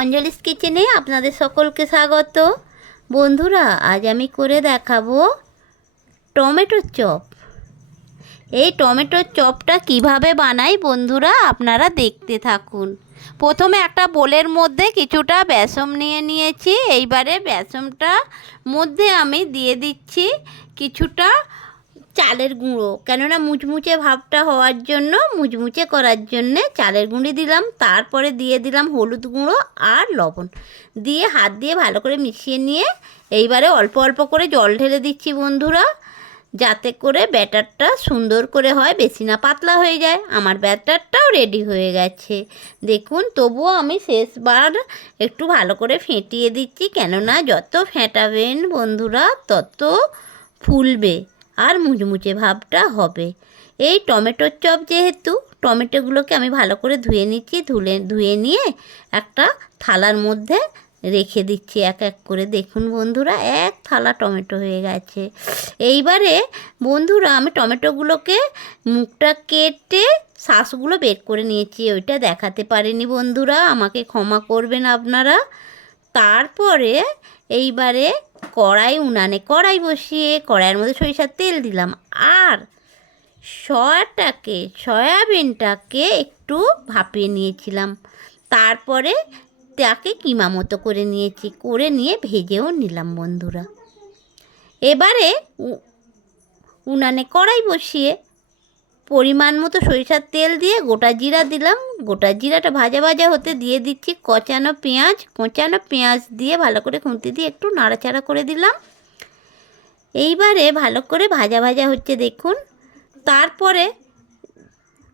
অঞ্জলিস কিচেনে আপনাদের সকলকে স্বাগত। বন্ধুরা, আজ আমি করে দেখাবো টমেটোর চপ। এই টমেটোর চপটা কিভাবে বানাই বন্ধুরা আপনারা দেখতে থাকুন। প্রথমে একটা বোলের মধ্যে কিছুটা বেসন নিয়ে নিয়েছি। এইবারে বেসনটা মধ্যে আমি দিয়ে দিচ্ছি কিছুটা চালের গুঁড়ো, কেননা মুচমুচে ভাবটা হওয়ার জন্য, মুচমুচে করার জন্যে চালের গুঁড়ি দিলাম। তারপরে দিয়ে দিলাম হলুদ গুঁড়ো আর লবণ দিয়ে হাত দিয়ে ভালো করে মিশিয়ে নিয়ে এইবারে অল্প অল্প করে জল ঢেলে দিচ্ছি বন্ধুরা, যাতে করে ব্যাটারটা সুন্দর করে হয়, বেশি না পাতলা হয়ে যায়। আমার ব্যাটারটাও রেডি হয়ে গেছে দেখুন। তবুও আমি শেষবার একটু ভালো করে ফেটিয়ে দিচ্ছি, কেননা যত ফেটাবেন বন্ধুরা তত ফুলবে আর মুচমুচে ভাবটা হবে। এই টমেটোর চপ যেহেতু, টমেটোগুলোকে আমি ভালো করে ধুয়ে নিচ্ছি। ধুয়ে নিয়ে একটা থালার মধ্যে রেখে দিচ্ছি এক এক করে। দেখুন বন্ধুরা, এক থালা টমেটো হয়ে গেছে। এইবারে বন্ধুরা আমি টমেটোগুলোকে মুখটা কেটে শাঁসগুলো বের করে নিয়েছি। ওইটা দেখাতে পারিনি বন্ধুরা, আমাকে ক্ষমা করবেন আপনারা। তারপরে এইবারে উনানে কড়াই বসিয়ে কড়াইয়ের মধ্যে সরিষার তেল দিলাম আর সয়াবিনটাকে একটু ভাপিয়ে নিয়েছিলাম। তারপরে তাকে কিমা মতো করে নিয়ে ভেজেও নিলাম বন্ধুরা। এবারে উনানে কড়াই বসিয়ে পরিমাণ মতো সরিষার তেল দিয়ে গোটা জিরা দিলাম। গোটা জিরাটা ভাজা ভাজা হতে দিয়ে দিচ্ছি কোঁচানো পেঁয়াজ দিয়ে ভালো করে খুন্তি দিয়ে একটু নাড়াচাড়া করে দিলাম। এইবারে ভালো করে ভাজা ভাজা হচ্ছে দেখুন। তারপরে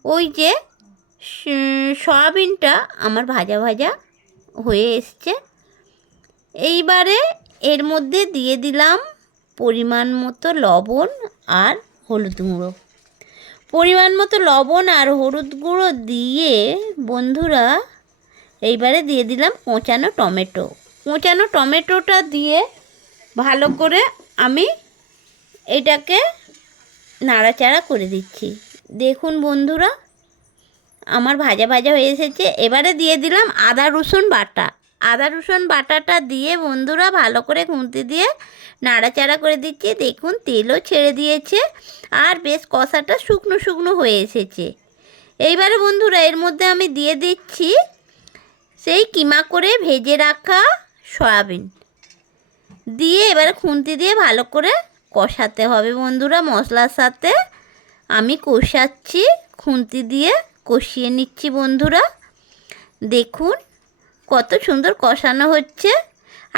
ওই যে সয়াবিনটা আমার ভাজা ভাজা হয়ে এসছে। এইবারে এর মধ্যে দিয়ে দিলাম পরিমাণ মতো লবণ আর হলুদ গুঁড়ো। পরিমাণ মতো লবণ আর হলুদ গুঁড়ো দিয়ে বন্ধুরা এইবারে দিয়ে দিলাম কোঁচানো টমেটোটা দিয়ে ভালো করে আমি এটাকে নাড়াচাড়া করে দিচ্ছি। দেখুন বন্ধুরা আমার ভাজা ভাজা হয়ে এসেছে। এবারে দিয়ে দিলাম আদা রসুন বাটাটা দিয়ে বন্ধুরা ভালো করে খুন্তি দিয়ে নাড়াচাড়া করে দিচ্ছি। দেখুন তেলও ছেড়ে দিয়েছে আর বেশ কষাটা শুকনো শুকনো হয়ে এসেছে। এইবারে বন্ধুরা এর মধ্যে আমি দিয়ে দিচ্ছি সেই কিমা করে ভেজে রাখা সয়াবিন দিয়ে এবারে খুন্তি দিয়ে ভালো করে কষাতে হবে বন্ধুরা। মশলার সাথে আমি কষাচ্ছি, খুন্তি দিয়ে কষিয়ে নিচ্ছি বন্ধুরা। দেখুন কত সুন্দর কষানো হচ্ছে।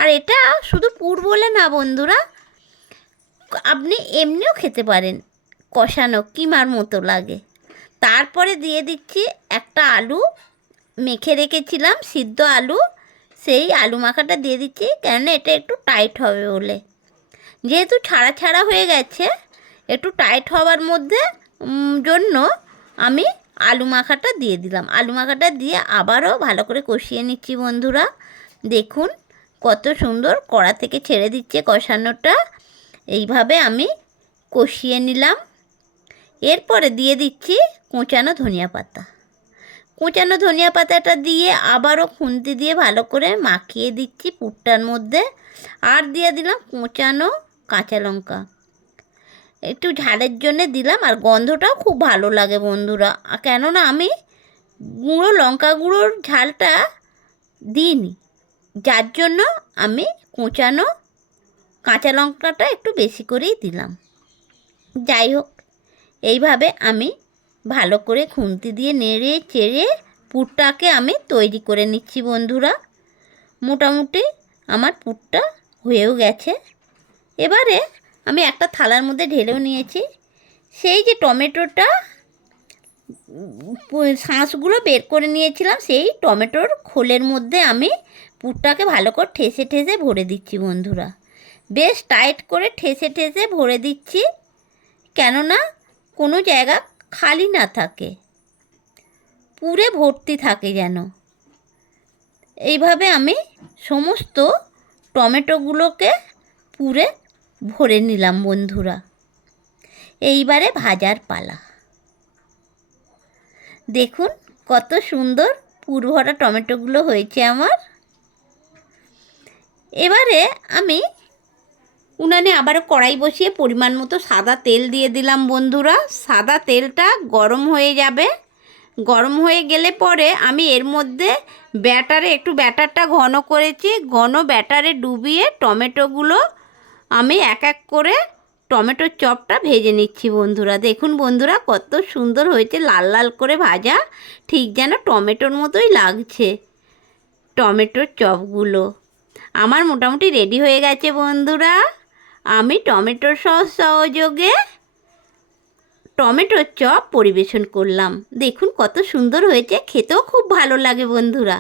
আর এটা শুধু পুর বলে না বন্ধুরা, আপনি এমনিও খেতে পারেন, কষানো কিমার মতো লাগে। তারপরে দিয়ে দিচ্ছি একটা আলু মেখে রেখেছিলাম, সিদ্ধ আলু। সেই আলু মাখাটা দিয়ে দিচ্ছি, কেননা এটা একটু টাইট হবে বলে। যেহেতু ছাড়া হয়ে গেছে, একটু টাইট হওয়ার মধ্যে জন্য আমি আলু মাখাটা দিয়ে দিলাম। আলু মাখাটা দিয়ে আবারও ভালো করে কষিয়ে নিচ্ছি বন্ধুরা। দেখুন কত সুন্দর কড়া থেকে ছেড়ে দিচ্ছে কষানোটা। এইভাবে আমি কষিয়ে নিলাম। এরপরে দিয়ে দিচ্ছি কোঁচানো ধনিয়া পাতাটা দিয়ে আবারও খুন্তি দিয়ে ভালো করে মাখিয়ে দিচ্ছি পুরটার মধ্যে। আর দিয়ে দিলাম কোঁচানো কাঁচা লঙ্কা, একটু ঝালের জন্যে দিলাম। আর গন্ধটাও খুব ভালো লাগে বন্ধুরা, কেননা আমি লঙ্কা গুঁড়োর ঝালটা দিইনি, যার জন্য আমি কোঁচানো কাঁচা লঙ্কাটা একটু বেশি করেই দিলাম। যাই হোক, এইভাবে আমি ভালো করে খুন্তি দিয়ে নেড়ে চেড়ে পুরটাকে আমি তৈরি করে নিচ্ছি বন্ধুরা। মোটামুটি আমার পুরটা হয়েও গেছে। এবারে আমি একটা থালার মধ্যে ঢেলেও নিয়েছি। সেই যে টমেটোটা শাঁসগুলো বের করে নিয়েছিলাম, সেই টমেটোর খোলের মধ্যে আমি পুরটাকে ভালো করে ঠেসে ভরে দিচ্ছি বন্ধুরা। বেশ টাইট করে ঠেসে ভরে দিচ্ছি, কেননা কোনো জায়গা খালি না থাকে, পুরে ভর্তি থাকে যেন। এইভাবে আমি সমস্ত টমেটোগুলোকে পুরে ভরে নিলাম বন্ধুরা। এইবারে ভাজার পালা। দেখুন কত সুন্দর পুর ভরা টমেটোগুলো হয়েছে আমার। এবারে আমি উনানে আবারও কড়াই বসিয়ে পরিমাণ মতো সাদা তেল দিয়ে দিলাম বন্ধুরা। সাদা তেলটা গরম হয়ে যাবে। গরম হয়ে গেলে পরে আমি এর মধ্যে ব্যাটারটা ঘন করেছি। ঘন ব্যাটারে ডুবিয়ে টমেটোগুলো আমি এক এক করে টমেটোর চপটা ভেজে নিচ্ছি বন্ধুরা। দেখুন বন্ধুরা কত সুন্দর হয়েছে, লাল লাল করে ভাজা, ঠিক যেন টমেটোর মতোই লাগছে টমেটোর চপগুলো। আমার মোটামুটি রেডি হয়ে গেছে বন্ধুরা। আমি টমেটোর সস সহযোগে টমেটোর চপ পরিবেশন করলাম। দেখুন কত সুন্দর হয়েছে, খেতেও খুব ভালো লাগে বন্ধুরা।